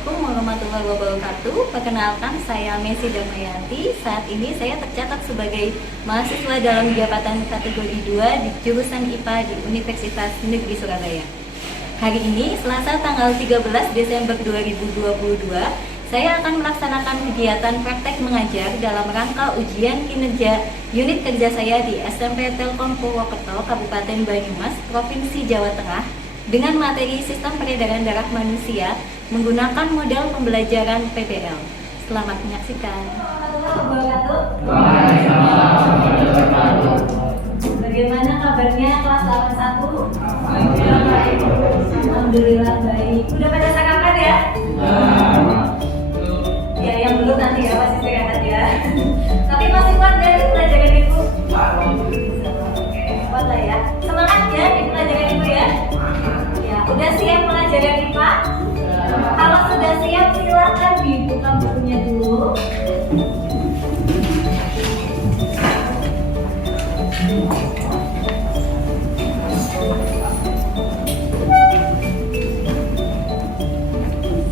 Assalamualaikum warahmatullahi wabarakatuh. Perkenalkan, saya Messi Damayanti. Saat ini saya tercatat sebagai mahasiswa dalam jabatan kategori 2 di jurusan IPA di Universitas Negeri Surabaya. Hari ini, Selasa tanggal 13 Desember 2022, saya akan melaksanakan kegiatan praktek mengajar dalam rangka ujian kinerja unit kerja saya di SMP Telkom Purwokerto, Kabupaten Banyumas, Provinsi Jawa Tengah, dengan materi sistem peredaran darah manusia menggunakan model pembelajaran PBL. Selamat menyaksikan. Bagaimana kabarnya kelas 81? Alhamdulillah baik. Udah pada sarapan ya? Ya, yang belum nanti ya, masih istirahat ya. Tapi masih kuat dari pelajaran ibu? Oke, kuat lah ya. Semangat ya di pelajaran ibu ya. Ya, udah siap pelajaran IPA? Kalau sudah siap, silakan dibuka bukunya dulu.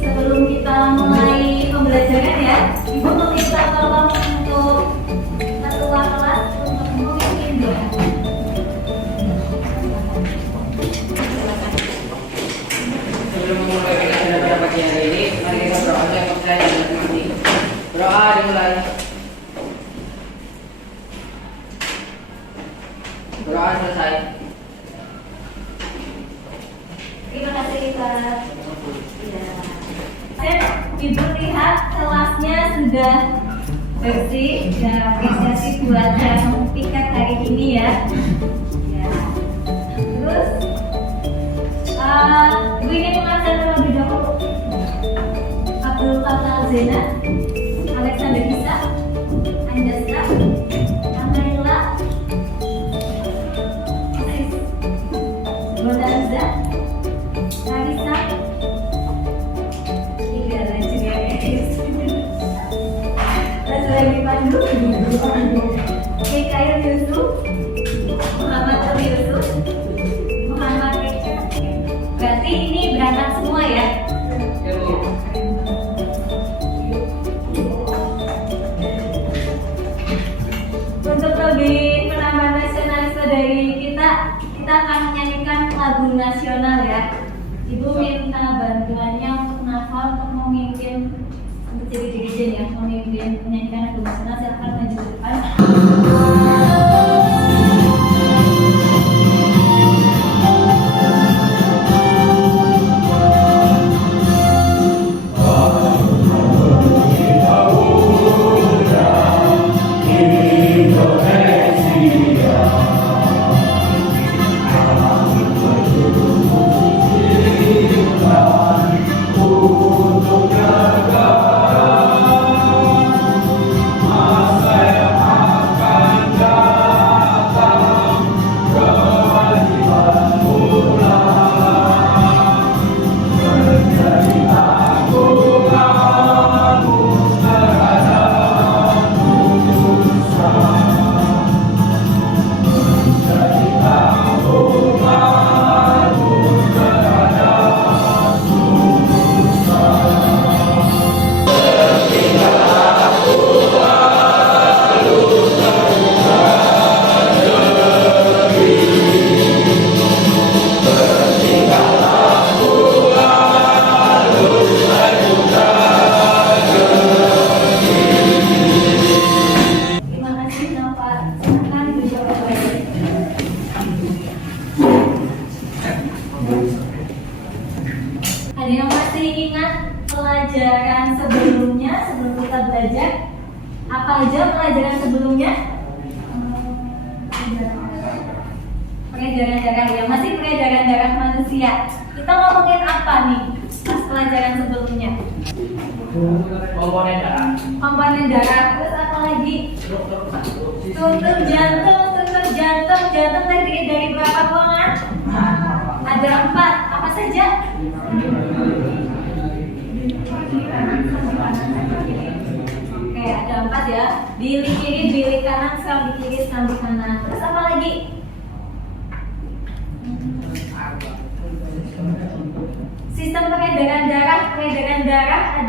Sebelum kita mulai pembelajaran ya, ibu meminta tolong untuk ketua kelas untuk memimpin doa. Sebelum memulai kita pagi hari ini, mari kita berdoa untuk percaya dan mati. Berdoa dimulai. Berdoa selesai. Terima kasih Pak. Ya. Ibu lihat kelasnya sudah bersih dan apresiasi buat yang piket hari ini ya. Ya. Terus Ibu ingin mengajar terlebih dahulu Abdul Fattah Zena, Alexander Isa, Anjastra, Amaila, Bonanza, Karisa, tiga lagi ya guys. Terus lagi Pandu, Mikael Yusuf, Muhammad Ali Yusuf, Muhammad Eka. Berarti ini berangkat semua ya? Untuk lebih penambahan nasionalisme dari kita akan menyanyikan lagu nasional ya. Ibu minta bantuannya untuk Nafa untuk memimpin, untuk jadi dirijen ya, memimpin menyanyikan lagu nasional. Silahkan maju ke depan. Ada yang masih ingat pelajaran sebelumnya sebelum kita belajar? Apa aja pelajaran sebelumnya? Peredaran darah ya, masih peredaran darah manusia. Kita ngomongin apa nih pas pelajaran sebelumnya? Komponen darah. Komponen darah, terus apa lagi? Struktur jantung terdiri dari berapa ruangan? Ada 4. Apa saja? Oke, ada 4 ya. Bilik kiri, bilik kanan, serambi kiri, serambi kanan. Terus apa lagi? Sistem peredaran darah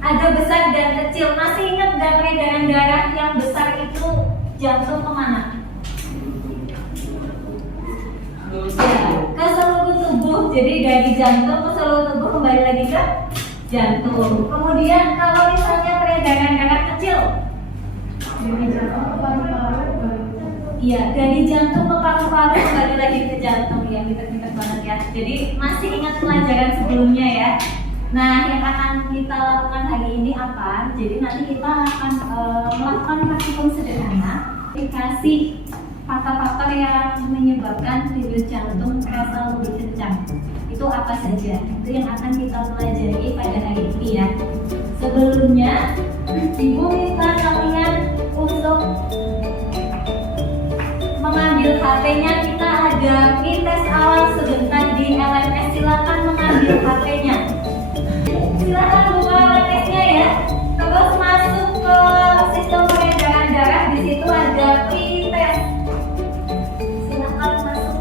ada besar dan kecil. Masih ingat nggak peredaran darah yang besar itu jantung kemana? Ya, ke seluruh tubuh. Jadi dari jantung ke seluruh tubuh kembali lagi ke jantung. Kemudian kalau misalnya peredaran darah kecil, iya, dari jantung ke paru-paru kembali lagi ke jantung. Ya, pinter-pinter banget ya. Jadi masih ingat pelajaran sebelumnya ya. Nah, yang akan kita lakukan hari ini apa? Jadi nanti kita akan melakukan praktikum sederhana, dikasih faktor-faktor yang menyebabkan denyut jantung terasa lebih kencang. Itu apa saja? Itu yang akan kita pelajari pada hari ini ya. Sebelumnya, Ibu minta kalian untuk mengambil HP-nya. Kita ada tes awal sebentar di LMS. Silakan mengambil HP-nya. Silakan buka LMS-nya ya. Terus masuk ke sistem peredaran darah. Di situ ada tes. Silakan masuk.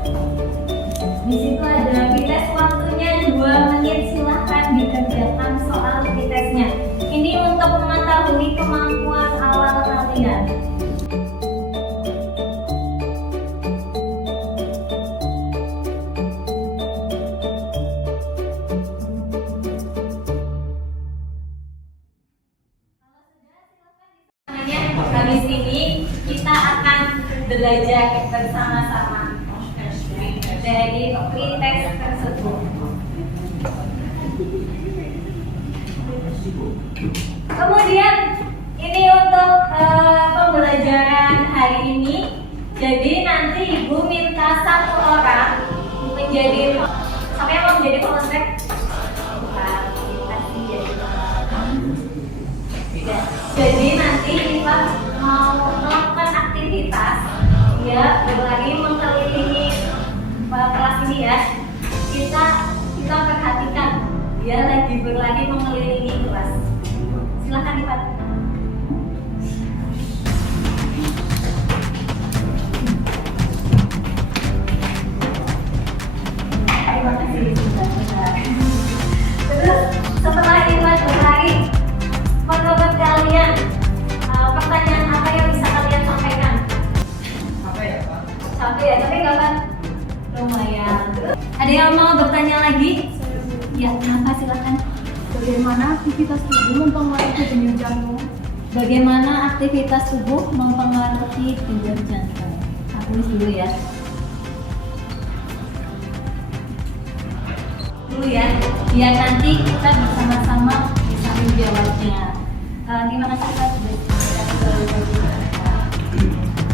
Di situ ada tes, waktunya 2 menit. Silakan dikerjakan soal tesnya. Ini untuk mengetahui kemampuan awal kalian. Habis ini kita akan belajar bersama-sama dari tes tersebut. Kemudian ini untuk pembelajaran hari ini. Jadi nanti Ibu minta satu orang menjadi siapa yang mau menjadi pemotret? Jadi nanti kita mau melakukan aktivitas ya, berlari mengelilingi kelas ini ya. Kita perhatikan dia lagi berlari mengelilingi kelas. Silakan lihat. Terima kasih sudah. Terus setelah Iwan berlari, menurut kalian pertanyaan apa yang bisa kalian sampaikan? Capek ya, tapi nggak kan? Lumayan. Ada yang mau bertanya lagi? Ya, kenapa? Silakan. Bagaimana aktivitas tubuh mempengaruhi denyut jantung? Bagaimana aktivitas tubuh mempengaruhi denyut jantung? Aku tulis dulu ya. Biar nanti kita bersama-sama bisa menjawabnya. Terima kasih Pak.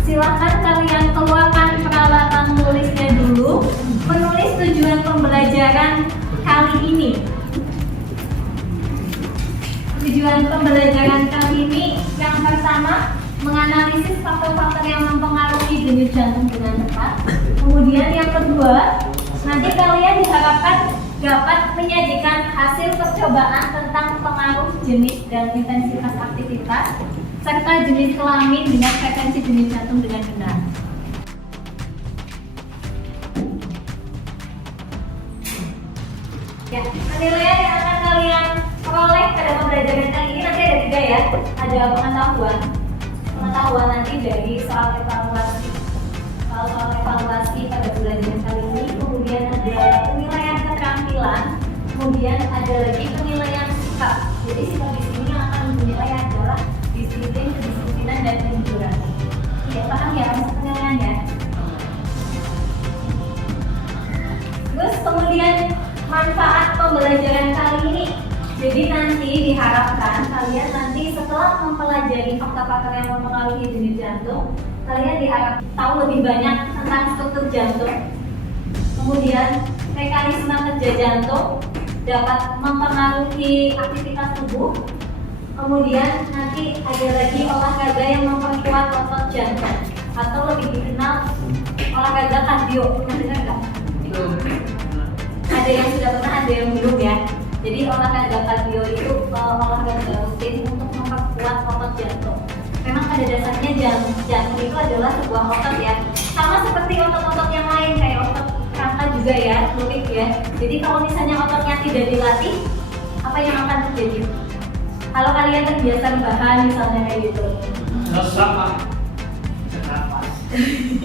Silakan kalian keluarkan peralatan tulisnya dulu. Menulis tujuan pembelajaran kali ini. Tujuan pembelajaran kali ini yang pertama, menganalisis faktor-faktor yang mempengaruhi denyut jantung dengan tepat. Kemudian yang kedua, nanti kalian diharapkan dapat menyajikan hasil percobaan tentang pengaruh jenis dan intensitas aktivitas serta jenis kelamin dengan frekuensi denyut jantung dengan benar. Ya, penilaian yang akan kalian peroleh pada pembelajaran kali ini nanti ada 3 ya. Ada pengetahuan nanti dari soal evaluasi pada pembelajaran kali ini. Kemudian ada penilaian keterampilan. Kemudian ada lagi penilaian sikap. Jadi sikap di sini yang akan menilai adalah disiplin, kedisiplinan, dan kejujuran. Ya, paham ya maksud penilaian ya. Terus kemudian manfaat pembelajaran kali ini. Jadi nanti diharapkan kalian nanti setelah mempelajari fakta-fakta yang mempengaruhi denyut jantung, kalian diharap tahu lebih banyak tentang struktur jantung. Kemudian mekanisme kerja jantung dapat mempengaruhi aktivitas tubuh. Kemudian nanti ada lagi olahraga yang memperkuat otot jantung atau lebih dikenal olahraga kardio. Pernah dengar nggak? Ada yang sudah pernah, ada yang belum ya. Jadi olahraga kardio itu olahraga rutin untuk memperkuat otot jantung. Memang pada dasarnya jantung itu adalah sebuah otot ya. Sama seperti otot-otot yang lain kayak otot rangka juga ya, fluid ya. Jadi kalau misalnya ototnya tidak dilatih, apa Kalau kalian terbiasa rebahan misalnya kayak gitu. Sesak Pak. Senapas.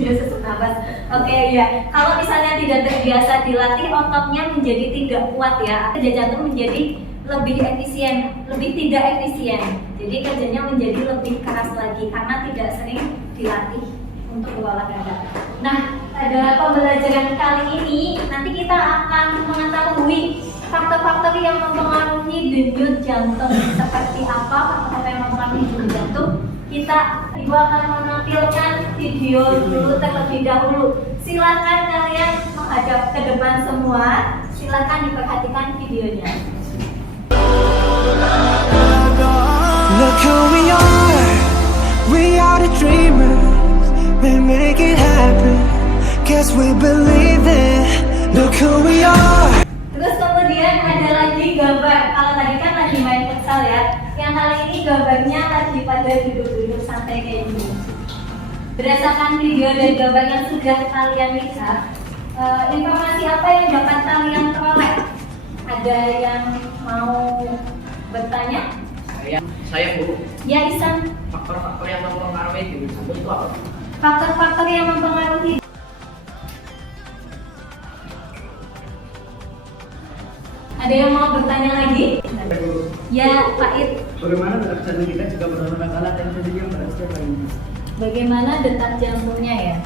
Ya, sesak nafas. Oke ya. Kalau misalnya tidak terbiasa dilatih, ototnya menjadi tidak kuat ya. Kerja jantung menjadi lebih efisien, lebih tidak efisien. Jadi kerjanya menjadi lebih keras lagi karena tidak sering dilatih untuk berolahraga. Nah, pada pembelajaran kali ini nanti kita akan mengetahui faktor-faktor yang mempengaruhi denyut jantung. Seperti apa faktor-faktor yang mempengaruhi denyut jantung? Kita akan menampilkan video dulu terlebih dahulu. Silakan kalian menghadap ke depan semua. Silakan diperhatikan videonya. Look who we are the dreamers, we make it happen, guess we believe it, look who we are. Terus kemudian ada lagi gambar, kalau tadi kan lagi main futsal ya, yang kali ini gambarnya lagi pada duduk-duduk santai kayak gini. Berdasarkan video dan gambar yang sudah kalian lihat, informasi apa yang dapat kalian peroleh? Ada yang mau bertanya? Saya guru. Ya, Isan. Faktor-faktor yang mempengaruhi denyut jantung itu apa? Faktor-faktor yang mempengaruhi. Ada yang mau bertanya lagi? Ya, Pak It. Bagaimana detak jantung kita jika bersama kalah dan sedikit pada setiap harinya? Bagaimana detak jantungnya ya?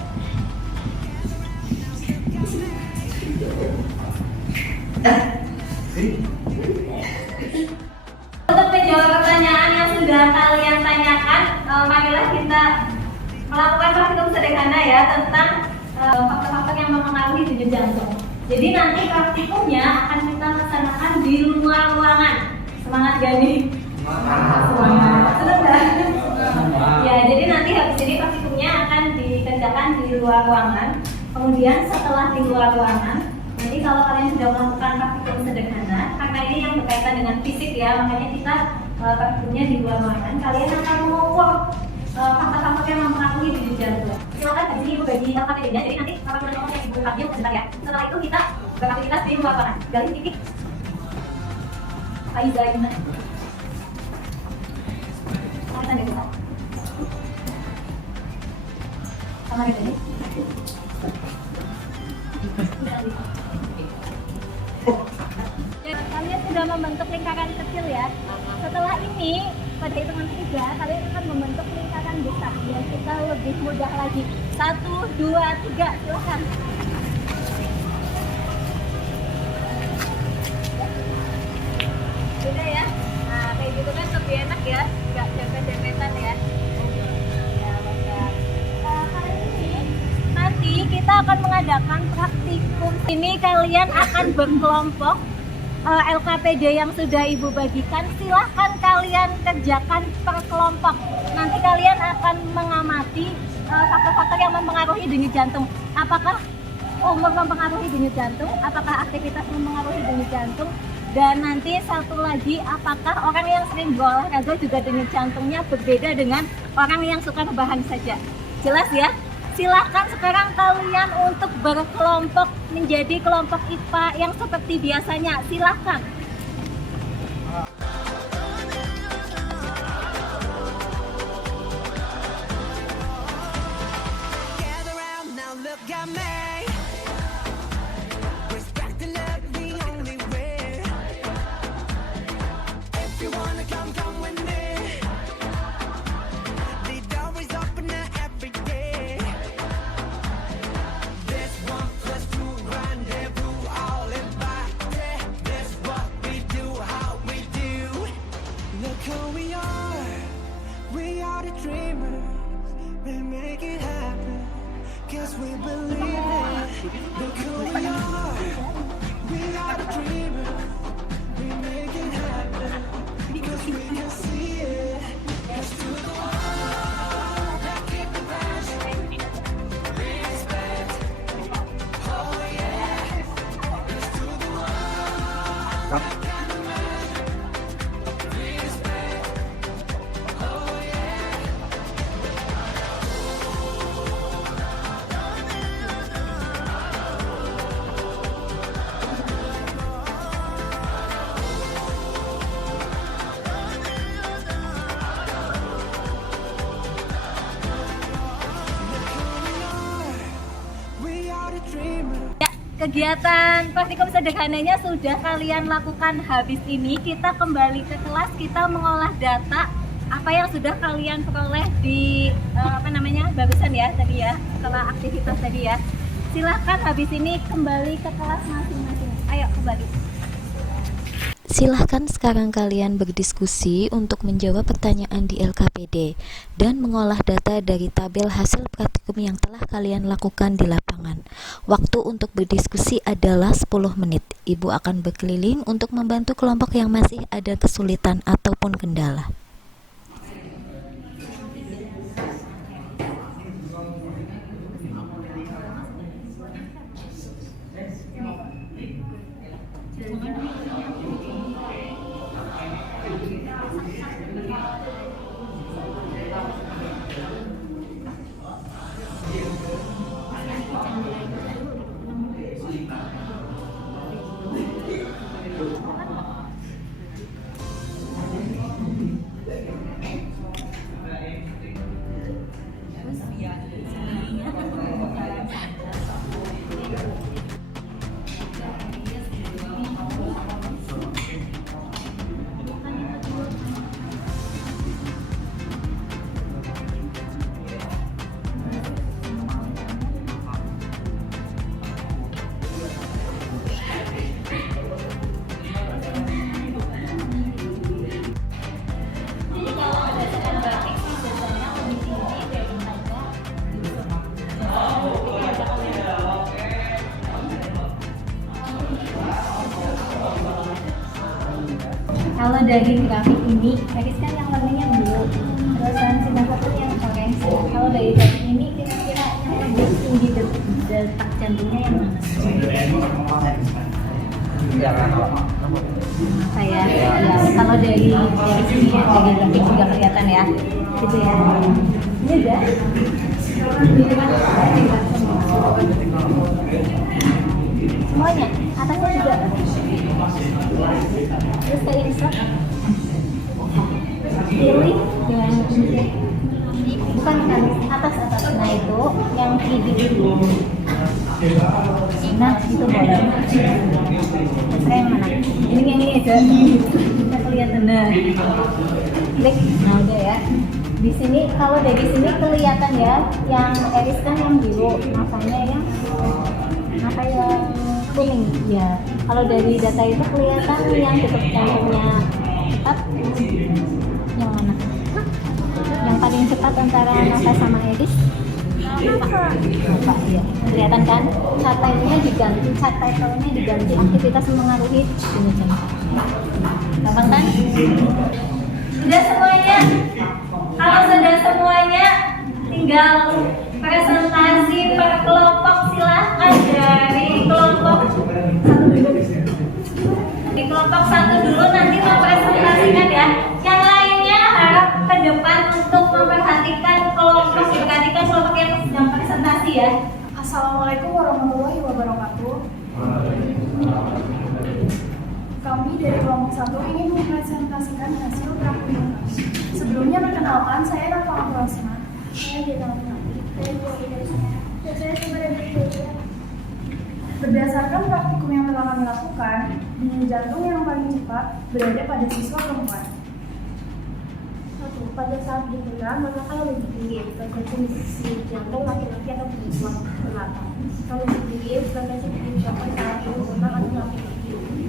Untuk menjawab pertanyaan yang sudah kalian tanyakan, marilah kita melakukan praktikum sederhana ya tentang faktor-faktor yang mempengaruhi denyut jantung. Jadi nanti praktikumnya akan kita laksanakan di luar ruangan. Semangat gak nih? Semangat. Senang gak? Ya, jadi nanti habis ini praktikumnya akan dikerjakan di luar ruangan. Kemudian setelah di luar ruangan, nanti kalau kalian sudah melakukan praktikum sederhana, karena ini yang berkaitan dengan fisik ya, makanya kita praktikumnya di luar ruangan. Kalian akan mengukur faktor-faktor yang mempengaruhi denyut jantung. Silakan di sini ibu bagi LKPD-nya. Jadi nanti apabila kamu yang ibu kaji sebentar ya. Setelah itu kita beraktivitas di luar ruangan. Gali titik. Aiza Ina. Kita deh kita. Sama ini. Kalian sudah membentuk lingkaran kecil ya. Setelah ini, pada hitungan 3, kalian akan membentuk lingkaran besar biar kita lebih mudah lagi. 1, 2, 3, silakan. Sudah ya. Nah, kayak gitu kan lebih enak ya, nggak dempet-dempetan ya. Ya, baik. Kali ini nanti kita akan mengadakan praktikum. Ini kalian akan berkelompok. LKPD yang sudah ibu bagikan silahkan kalian kerjakan per kelompok. Nanti kalian akan mengamati faktor-faktor yang mempengaruhi denyut jantung. Apakah umur mempengaruhi denyut jantung? Apakah aktivitas mempengaruhi denyut jantung? Dan nanti satu lagi, apakah orang yang sering berolahraga juga denyut jantungnya berbeda dengan orang yang suka rebahan saja? Jelas ya? Silahkan sekarang kalian untuk berkelompok menjadi kelompok IPA yang seperti biasanya. Silahkan. Gather round now, look at me. Respect and love the only way. If you wanna come, come with me. The door is open now every day. This 1+2 rendezvous, all invited. This what we do, how we do. Look who we are. We are the dreamers. We make it happen. Guess we believe it. Look who we are. We are the dreamers. We make it happen. Because we can see it. Yes to the world. Let's keep the passion. Respect. Oh yeah. Yes to the world. Respect. Oh yeah. kegiatan praktikum sederhananya sudah kalian lakukan. Habis ini kita kembali ke kelas, kita mengolah data apa yang sudah kalian peroleh di barusan ya tadi ya, setelah aktivitas tadi ya. Silahkan habis ini kembali ke kelas masing-masing. Ayo kembali. Silahkan sekarang kalian berdiskusi untuk menjawab pertanyaan di LKPD dan mengolah data dari tabel hasil praktikum yang telah kalian lakukan di lapangan. Waktu untuk berdiskusi adalah 10 menit. Ibu akan berkeliling untuk membantu kelompok yang masih ada kesulitan ataupun kendala. Kalau dari grafik ini, garis kan yang warnanya biru, terus sinar yang orange. Kalau dari grafik ini kira-kira yang lebih tinggi detak jantungnya yang mana? Apa ya? Ya kalau dari sini ya, dari grafik juga kelihatan ya, gitu ya. Ini udah. Semuanya, atasnya juga. Terus ke insert, pilih yang bukan atas. Nah itu yang kiri dulu. Nah itu boleh. Terus yang mana? Ini aja. Kita kelihatan. Nah, klik. Nah udah ya. Di sini kalau dari sini kelihatan ya, yang Eris kan yang biru, makanya yang kuning ya. Kalau dari data itu kelihatan yang detak jantungnya cepat yang mana? Yang paling cepat antara Nafas sama Eris? Apa ya? Kelihatan kan? Chart title-nya diganti, aktivitas mempengaruhi denyut jantung. Gampang kan? Sudah semuanya? Kalau sudah semuanya, tinggal presentasi per kelompok. Silahkan dari kelompok satu dulu. Di kelompok satu dulu nanti mempresentasikan ya. Yang lainnya harap ke depan untuk memperhatikan kelompok yang sedang presentasi ya. Assalamualaikum warahmatullahi wabarakatuh. Kami dari kelompok 1 ingin mempresentasikan hasil praktikum. Sebelumnya perkenalkan, saya Rafa Rosma. Berdasarkan praktikum yang telah kami lakukan, denyut jantung yang paling cepat berada pada siswa perempuan. Pada saat dipegang, manakala lebih tinggi frekuensi jantung laki-laki atau perempuan? Kenapa? Kalau lebih tinggi frekuensi jantung saat perempuan atau laki-laki,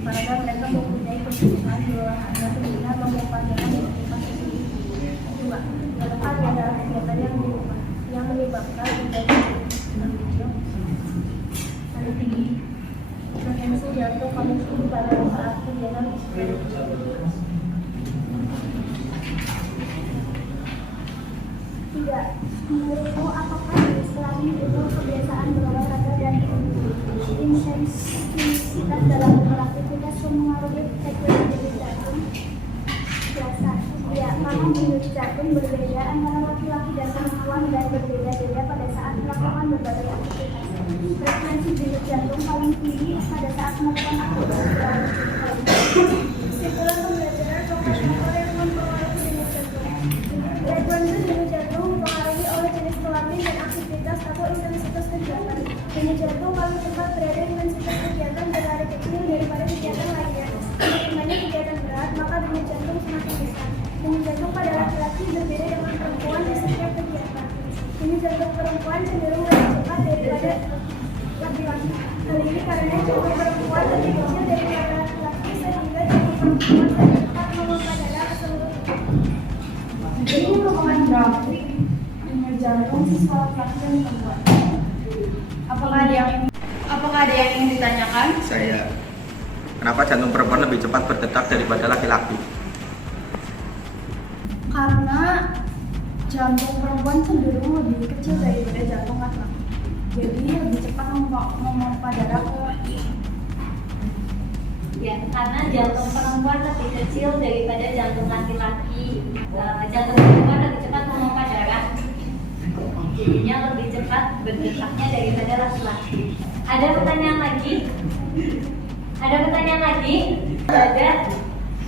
karena mereka mempunyai kebutuhan berolahraga sehingga memperpanjangkan aktivitas fisik. Kedua, gerakan adalah kegiatan yang menyebabkan terjadi paling tinggi frekuensi jantung paling tinggi pada saat kegiatan tidak. Menurutmu apakah jenis kelamin itu kebiasaan berolahraga dan intensitas dalam beraktivitas mempengaruhi frekuensi denyut jantung? Biasa. Ya, memang denyut jantung berbeda antara laki-laki dan perempuan dan berbeda-beda pada saat melakukan berbagai aktivitas. Frekuensi denyut jantung paling tinggi pada saat melakukan aktivitas. Setelah pembelajaran vokabulari yang mempengaruhi denyut jantung. Frekuensi denyut jantung dipengaruhi oleh jenis kelamin dan aktivitas atau intensitas kegiatan. Denyut jantung paling cepat berada di intensitas jantung semakin besar. Denyut jantung pada laki-laki berbeda dengan perempuan di setiap kegiatan. Denyut jantung perempuan cenderung lebih cepat daripada laki-laki. Hal ini karena jantung perempuan lebih kecil daripada laki-laki sehingga jantung perempuan lebih cepat memompa darah ke seluruh tubuh. Ini merupakan grafik denyut jantung siswa laki-laki dan perempuan. Apakah ada yang ingin ditanyakan? Saya. Kenapa jantung perempuan lebih cepat berdetak daripada laki-laki? Karena jantung perempuan cenderung lebih kecil daripada jantung laki-laki. Jadi lebih cepat memompa darah ke. Ya, karena jantung perempuan lebih kecil daripada jantung laki-laki. Jantung perempuan lebih cepat memompa darah. Jadinya lebih cepat berdetaknya daripada laki-laki. Ada pertanyaan lagi? Ada pertanyaan lagi? Ada.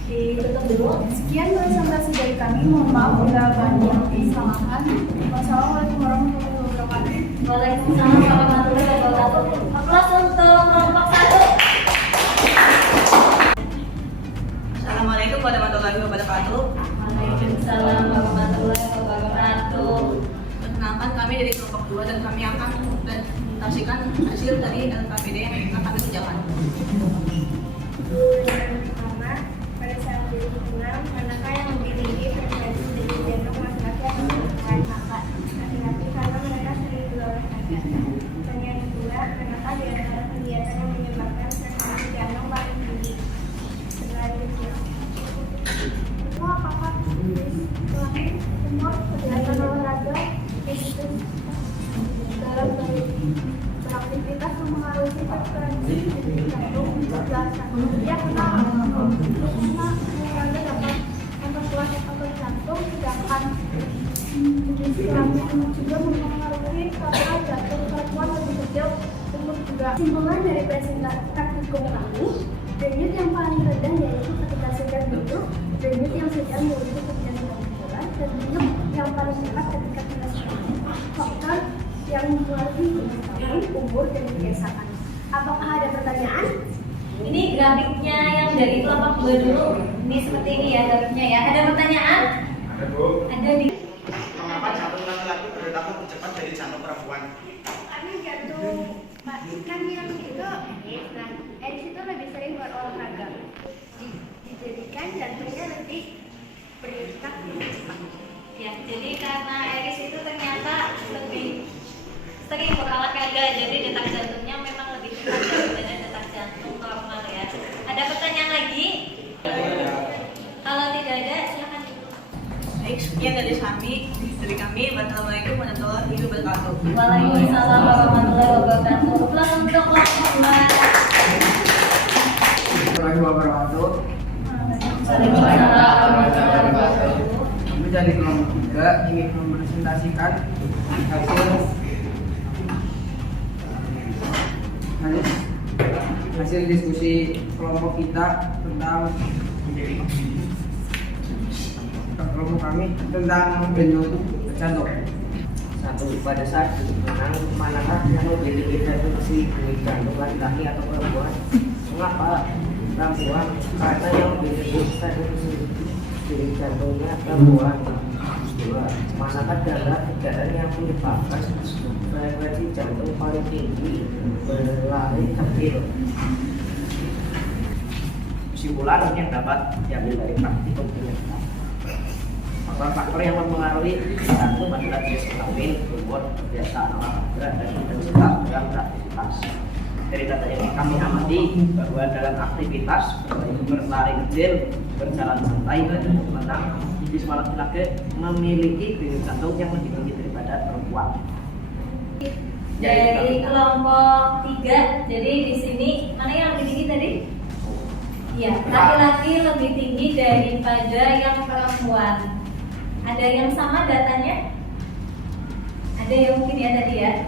Ditutup dulu. Sekian presentasi dari kami. Mohon maaf bila banyak kesalahan. Wassalamualaikum warahmatullahi wabarakatuh. Waalaikumsalam warahmatullahi wabarakatuh. Aplaus untuk kelompok 1. Assalamualaikum warahmatullahi wabarakatuh. Waalaikumsalam warahmatullahi wabarakatuh. Perkenalkan, kami dari kelompok 2 dan kami akan mempresentasikan hasil dari LKPD yang kami kerjakan. Pertama, pada saat jadi enam, manakah yang lebih tinggi frekuensi denyut jantung laki-laki atau perempuan? Laki-laki karena mereka sering berolahraga. Pertanyaan kedua, manakah di antara kegiatan yang menyebabkan frekuensi jantung paling tinggi? Selanjutnya, itu apakah kelamin, umur, kegiatan olahraga, itu dalam beraktivitas mempengaruhi frekuensi denyut jantung? Ya, karena olahraga dapat memperkuat otot jantung, sedangkan jenis kelamin juga mempengaruhi karena jantung perempuan lebih kecil, umur juga. Kesimpulan dari presentasi praktikum kami, denyut yang paling rendah yaitu ketika sedang duduk, denyut yang sedang yaitu ketika sedang berjalan, dan denyut yang paling cepat ketika kita sedang. Faktor yang mempengaruhi jenis kelamin, umur, dan kebiasaan. Apakah ada pertanyaan? Ini grafiknya yang dari kelompok 2 dulu. Ini seperti ini ya grafiknya ya. Ada pertanyaan? Ada, Bu. Ada di. Mengapa jantung laki-laki berdetak lebih cepat dari jantung perempuan? Karena jantung kan yang itu Eris itu lebih sering berolahraga, dijadikan jantungnya lebih berdetak lebih cepat. Ya, jadi karena Eris itu ternyata lebih sering berolahraga, jadi detak jantungnya memang lebih cepat daripada detak jantung normal ya. Ada pertanyaan lagi? Kalau tidak ada, silakan. Baik, sekian dari kami. Wassalamualaikum warahmatullahi wabarakatuh. Waalaikumsalam warahmatullahi wabarakatuh. Aplaus untuk kelompok 2. Warahmatullahi wabarakatuh. Waalaikumsalam warahmatullahi wabarakatuh. Kami dari kelompok 3 ingin mempresentasikan hasil diskusi kelompok kita tentang kelompok kami tentang denyut jantung. Satu, pada saat menang, manakah yang lebih tinggi frekuensi denyut jantung laki-laki atau perempuan? Mengapa perempuan? Karena yang lebih tinggi frekuensi denyut jantungnya perempuan. Dua, manakah dalam keadaan yang menyebabkan frekuensi jantung paling tinggi berlari kecil? Kesimpulan yang dapat diambil dari praktikum penyertaan. Faktor-faktor yang mempengaruhi jantung adalah jenis kelamin, umur, kebiasaan olahraga, dan intensitas dalam beraktivitas. Dari data yang kami amati bahwa dalam aktivitas berlari kecil, berjalan santai, dan menang, siswa laki-laki memiliki denyut jantung yang lebih tinggi daripada perempuan. Dari kelompok 3, jadi di sini mana yang lebih tinggi tadi? Iya, laki-laki lebih tinggi daripada yang perempuan. Ada yang sama datanya? Ada yang mungkin ya tadi ya.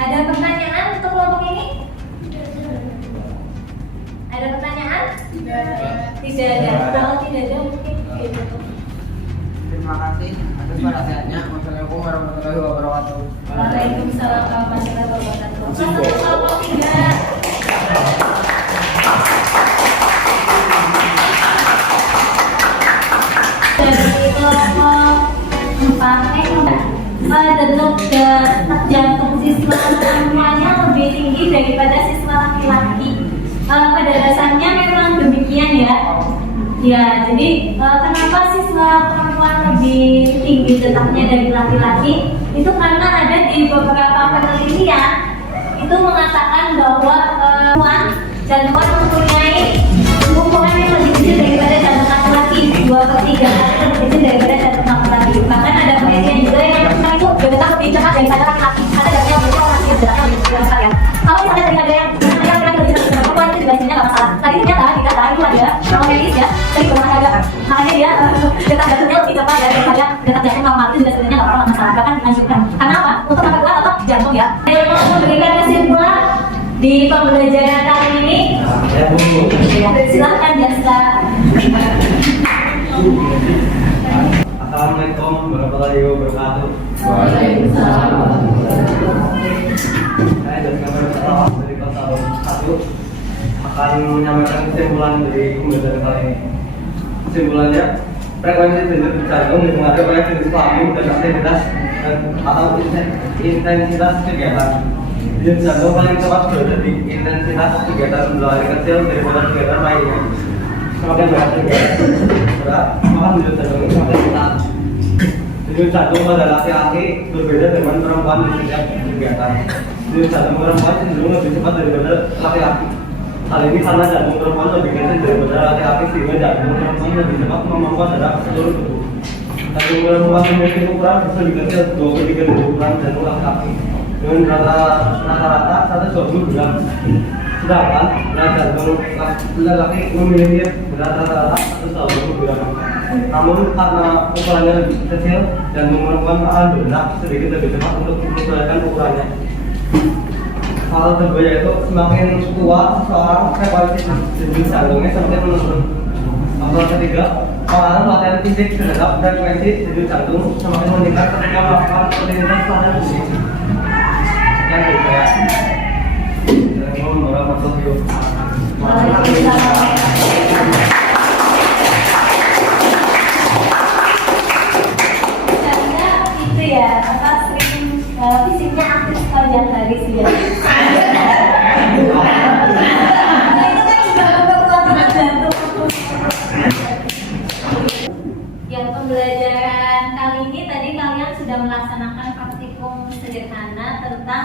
Ada pertanyaan untuk kelompok ini? Ada pertanyaan? Tidak ada. Kalau tidak ada mungkin ditutup. Terima kasih atas perhatiannya. Wassalamualaikum warahmatullahi wabarakatuh. Waalaikumsalam warahmatullahi wabarakatuh. Untuk kelompok 3. Dari kelompok 4 detak jantung siswa perempuannya lebih tinggi daripada siswa laki-laki. Pada dasarnya memang demikian ya. Ya, jadi kenapa siswa perempuan lebih tinggi detaknya dari laki-laki? Itu karena ada di beberapa penelitian itu mengatakan bahwa perempuan jantung mempunyai ukuran yang lebih kecil daripada jantung laki-laki, 2/3 kali lebih kecil daripada jantung laki-laki. Bahkan ada penelitian juga yang itu berdetak lebih cepat daripada laki-laki. Ada data yang berdetak lebih cepat ya. Kalau misalnya tadi ada yang lebih cepat perempuan itu juga sebenarnya nggak masalah. Tadi ternyata dikata itu ada kalau medis ya, tadi berolahraga, makanya dia detak jantungnya lebih cepat ya daripada detak jantung normal itu juga sebenarnya nggak pernah masalah. Bahkan dianjurkan. Karena apa? Untuk memperkuat otot jantung ya. Saya mau memberikan kesimpulan di pembelajaran kali ini. Silahkan Jasa. Assalamualaikum warahmatullahi wabarakatuh. Waalaikumsalam. Saya dari kabar Sarawak dari kelas 1 akan menyampaikan kesimpulan dari pembelajaran kali ini. Kesimpulannya, frekuensi denyut jantung dipengaruhi oleh jenis kelamin dan aktivitas atau intensitas kegiatan. Denyut jantung paling cepat berada di intensitas kegiatan berlari kecil daripada kegiatan lainnya. Semakin berat kegiatan berat, maka denyut jantung ini semakin cepat. Denyut jantung pada laki-laki berbeda dengan perempuan di setiap kegiatan. Denyut jantung perempuan cenderung lebih cepat daripada laki-laki. Hal ini karena jantung perempuan lebih kecil daripada laki-laki sehingga jantung perempuan lebih cepat memompa darah ke seluruh tubuh. Jantung perempuan memiliki ukuran lebih kecil 2/3 dari ukuran jantung laki-laki dengan rata-rata 120 gram. Sedangkan jantung laki-laki memiliki berat rata-rata 120 gram. Namun karena ukurannya lebih kecil, jantung perempuan akan bergerak sedikit lebih cepat untuk menyesuaikan ukurannya. Hal kedua yaitu semakin tua seseorang frekuensi denyut jantungnya semakin menurun. Hal ketiga, pengaruh latihan fisik terhadap frekuensi denyut jantung semakin meningkat ketika melakukan rutinitas latihan fisik. Yang kedua, Assalamualaikum warahmatullahi wabarakatuh. Itu ya, apa sering fisiknya aktif sepanjang hari sih ya. Itu kan juga memperkuat jantung. Yang pembelajaran kali ini tadi kalian sudah melaksanakan praktikum sederhana tentang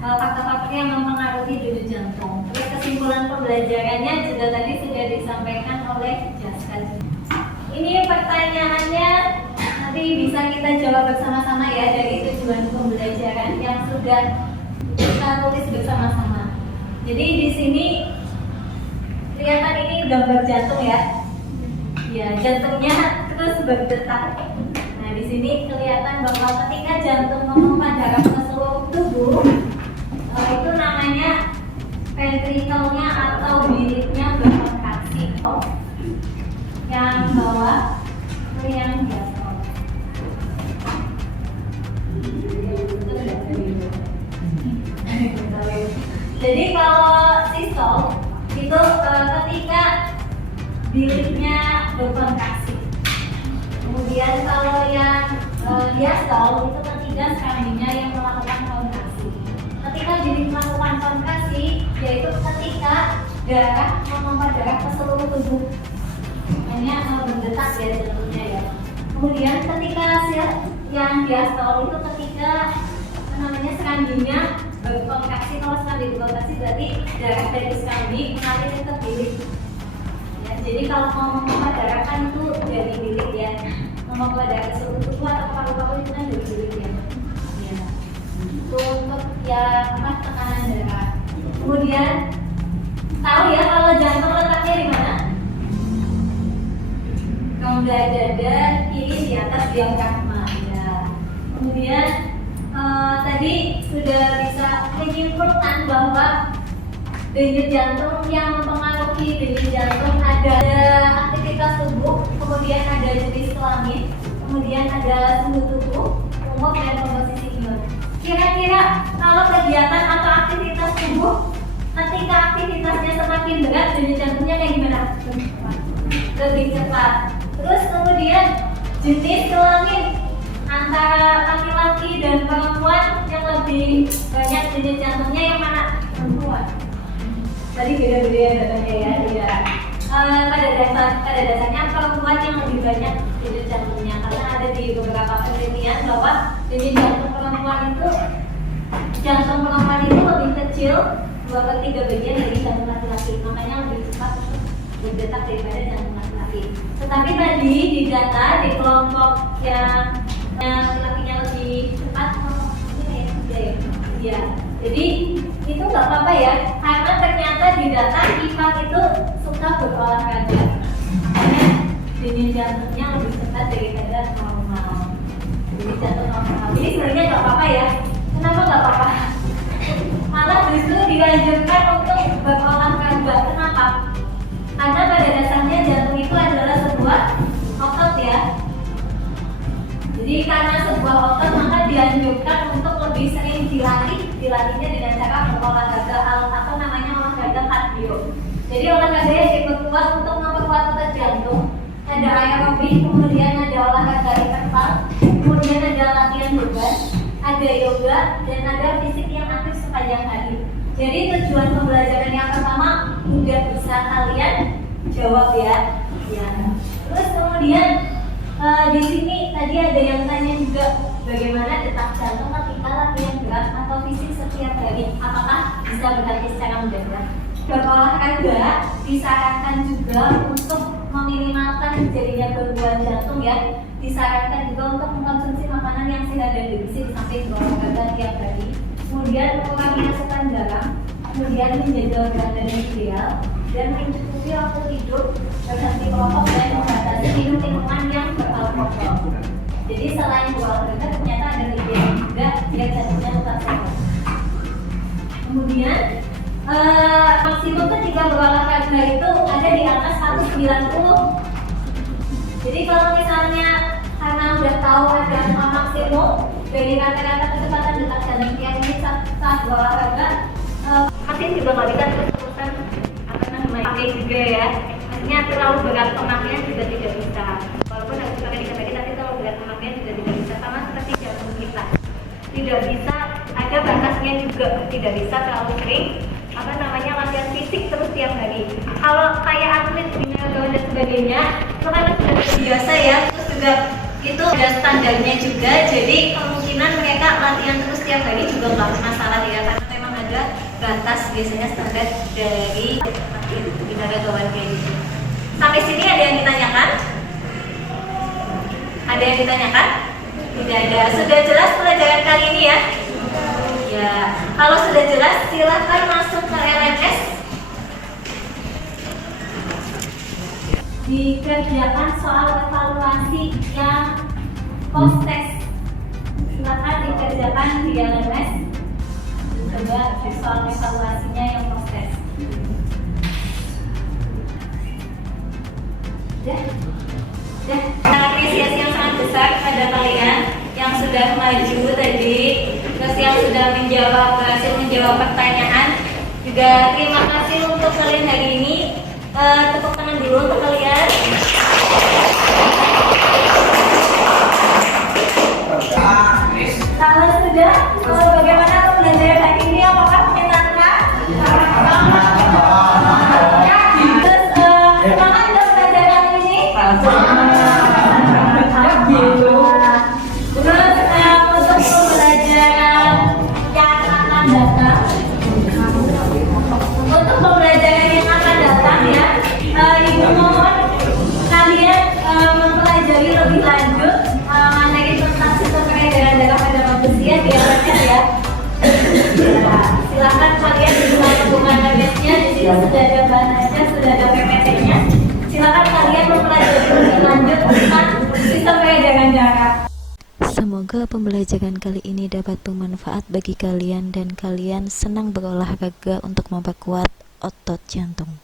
faktor-faktor yang mempengaruhi denyut jantung. Terus kesimpulan pembelajarannya juga tadi sudah disampaikan oleh Jaska. Ini pertanyaannya nanti bisa kita jawab bersama-sama ya dari tujuan pembelajaran yang sudah kita tulis bersama-sama. Jadi di sini kelihatan ini gambar jantung ya. Ya, jantungnya terus berdetak. Nah, di sini kelihatan bahwa ketika jantung memompa darah ke seluruh tubuh, itu namanya ventrikelnya atau biliknya berkontraksi. Yang bawah itu yang diastol. Jadi kalau sistol itu ketika biliknya berkontraksi. Kemudian kalau yang diastol itu ketika skambinya yang melakukan kontraksi. Ketika bilik melakukan kontraksi, yaitu ketika darah memompa darah ke seluruh tubuh. Hanya berdetak ya jantungnya ya. Kemudian ketika yang diastol itu ketika skambinya berkontraksi. Kalau skambi berkontraksi berarti darah dari skambi mengalir ke bilik. Ya, jadi kalau mau memompa darah kan itu dari bilik ya. Memompa darah ke seluruh tubuh atau paru-paru itu kan dari bilik ya. Ya. Untuk ya tekanan darah. Kemudian tahu ya kalau jantung letaknya di mana? Rongga dada kiri di atas diafragma ya. Kemudian tadi sudah bisa menyimpulkan bahwa denyut jantung yang mempengaruhi denyut jantung ada aktivitas tubuh, kemudian ada jenis kelamin, kemudian ada suhu tubuh, umur dan komposisi imun. Kira-kira kalau kegiatan atau aktivitas tubuh ketika aktivitasnya semakin berat denyut jantungnya kayak gimana? Lebih cepat. Terus kemudian jenis kelamin antara laki-laki dan perempuan yang lebih banyak denyut jantungnya yang mana? Perempuan. Tadi beda-beda ya datanya ya. Iya. Pada dasarnya perempuan yang lebih banyak denyut jantungnya, karena ada di beberapa penelitian bahwa denyut jantung perempuan itu lebih kecil 2/3 bagian dari jantung laki-laki, makanya lebih cepat berdetak daripada jantung laki-laki. Tetapi tadi di data di kelompok yang laki-lakinya lebih cepat, ya. Jadi itu nggak apa-apa ya, karena ternyata di data IPA itu suka berolahraga, makanya denyut jantungnya lebih cepat daripada normal. Denyut jantung normal. Jadi sebenarnya nggak apa-apa ya. Kenapa nggak apa-apa? Malah justru dianjurkan untuk berolahraga. Kenapa? Karena pada dasarnya jantung itu adalah sebuah otot ya. Jadi karena sebuah otot maka dianjurkan untuk lebih sering dilatihnya dengan cara berolahraga atau namanya olahraga kardio. Jadi olahraga yang diperkuat untuk memperkuat otot jantung. Ada aerobik, kemudian ada olahraga interval, kemudian ada latihan beban, ada yoga, dan ada fisik yang aktif sepanjang hari. Jadi tujuan pembelajaran yang pertama udah bisa kalian jawab ya. Terus kemudian di sini tadi ada yang tanya juga bagaimana detak jantung ketika latihan berat atau fisik setiap hari. Apakah bisa berhenti secara mendadak? Berolahraga disarankan juga untuk meminimalkan terjadinya gangguan jantung ya. Disarankan juga untuk mengkonsumsi makanan yang sehat dan bergizi di samping berolahraga tiap hari. Kemudian mengurangi asupan garam, kemudian menjaga berat badan ideal, dan mencukupi waktu tidur, berhenti merokok dan membatasi minum minuman yang beralkohol. Jadi selain berolahraga ternyata ada ideal juga biar jantungnya tetap sehat. Kemudian maksimum ketika berolahraga itu ada di atas 190. Jadi kalau misalnya karena udah tahu ada angka maksimum dari rata-rata kecepatan detak jantung tiap menit saat berolahraga, makin juga nggak bisa terus-terusan pakai juga ya. Maksudnya terlalu berat pemakaian juga tidak bisa. Walaupun harus pakai dikit-dikit, tapi terlalu berat pemakaian juga tidak bisa. Sama seperti jantung kita, tidak bisa ada batasnya juga. Tidak bisa terlalu sering latihan fisik terus tiap hari. Kalau kayak atlet binaragawan dan sebagainya, itu kan sudah terbiasa ya, terus juga itu ada standarnya juga. Jadi kemungkinan mereka latihan terus tiap hari juga nggak masalah ya, karena memang ada batas biasanya standar dari atlet binaragawan kayak gitu. Sampai sini ada yang ditanyakan? Ada yang ditanyakan? Tidak ada. Sudah jelas pelajaran kali ini ya? Ya, kalau sudah jelas silakan masuk ke LMS. Dikerjakan soal evaluasi yang post test. Silakan dikerjakan di LMS. Coba soal evaluasinya yang post test. Apresiasi yang sangat besar kepada kalian yang sudah maju tadi, terus yang sudah berhasil menjawab pertanyaan. Juga terima kasih untuk kalian hari ini. Tepuk tangan dulu untuk kalian. Kalau sudah, bagaimana pembelajaran hari ini? Apakah menyenangkan? Terus semangat untuk pelajaran hari ini? Terus untuk pembelajaran yang akan datang, ya, Ibu mohon kalian mempelajari lebih lanjut materi tentang sistem peredaran darah pada manusia di LMS ya. Silakan kalian buka hubungan LMS-nya, di sini sudah ada bahannya, sudah ada PPT-nya. Silakan kalian mempelajari lebih lanjut tentang sistem peredaran darah. Semoga pembelajaran kali ini dapat bermanfaat bagi kalian dan kalian senang berolahraga untuk memperkuat otot jantung.